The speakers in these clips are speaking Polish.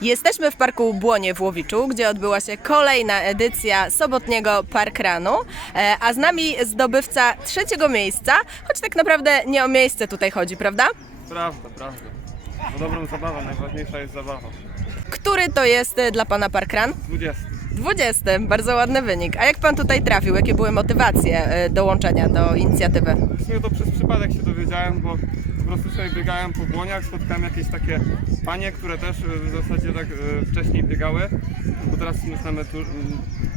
Jesteśmy w Parku Błonie w Łowiczu, gdzie odbyła się kolejna edycja sobotniego Parkrunu, e, a z nami zdobywca trzeciego miejsca, choć tak naprawdę nie o miejsce tutaj chodzi, prawda? Prawda, prawda. No dobrą zabawą, najważniejsza jest zabawa. Który to jest e, dla Pana Parkrun? 20. 20, bardzo ładny wynik. A jak Pan tutaj trafił? Jakie były motywacje e, dołączenia do inicjatywy? W sumie to przez przypadek się dowiedziałem, bo po prostu sobie biegałem po błoniach, spotkałem jakieś takie panie, które też e, w zasadzie tak e, wcześniej biegały, bo teraz już na, emerytur,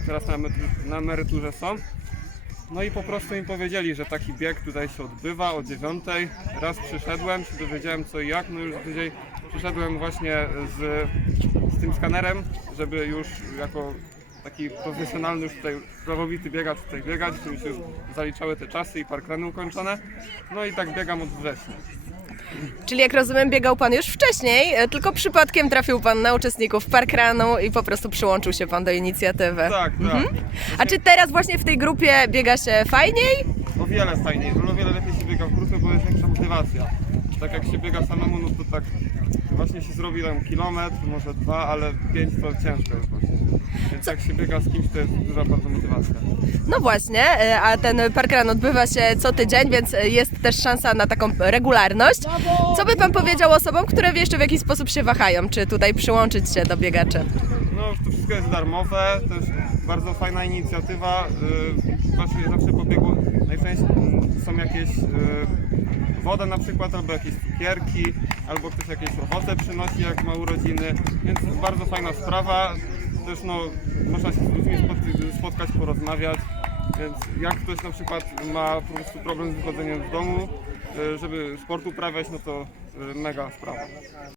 teraz na, na emeryturze są. No i po prostu im powiedzieli, że taki bieg tutaj się odbywa o dziewiątej. Raz przyszedłem, się dowiedziałem co i jak, no już bliżej przyszedłem właśnie z, z tym skanerem, żeby już jako taki profesjonalny już tutaj prawowity biegacz tutaj biegać, żeby się już zaliczały te czasy i parkrany ukończone. No i tak biegam od września. Czyli jak rozumiem, biegał Pan już wcześniej, e, tylko przypadkiem trafił Pan na uczestników Parkrunu i po prostu przyłączył się Pan do inicjatywy. Tak, tak. A czy teraz właśnie w tej grupie biega się fajniej? O wiele fajniej, o wiele lepiej się biega w grupie, bo jest większa motywacja. Tak jak się biega samemu, no to tak właśnie się zrobi tam kilometr, może dwa, ale pięć to ciężko jest właśnie. Więc jak się biega z kimś, to jest duża bardzo motywacja. No właśnie, e, a ten parkrun odbywa się co tydzień, więc jest też szansa na taką regularność. Co by Pan powiedział osobom, które jeszcze w jakiś sposób się wahają, czy tutaj przyłączyć się do biegaczy? No to wszystko jest darmowe, też bardzo fajna inicjatywa. Yy, Właśnie zawsze po biegu najczęściej mm, są jakieś yy, woda na przykład, albo jakieś cukierki, albo ktoś jakieś owoce przynosi, jak ma urodziny, więc bardzo fajna sprawa. Też no, można się z ludźmi spotkać, porozmawiać, więc jak ktoś na przykład ma po prostu problem z wychodzeniem z domu, yy, żeby sport uprawiać, no to yy, mega sprawa.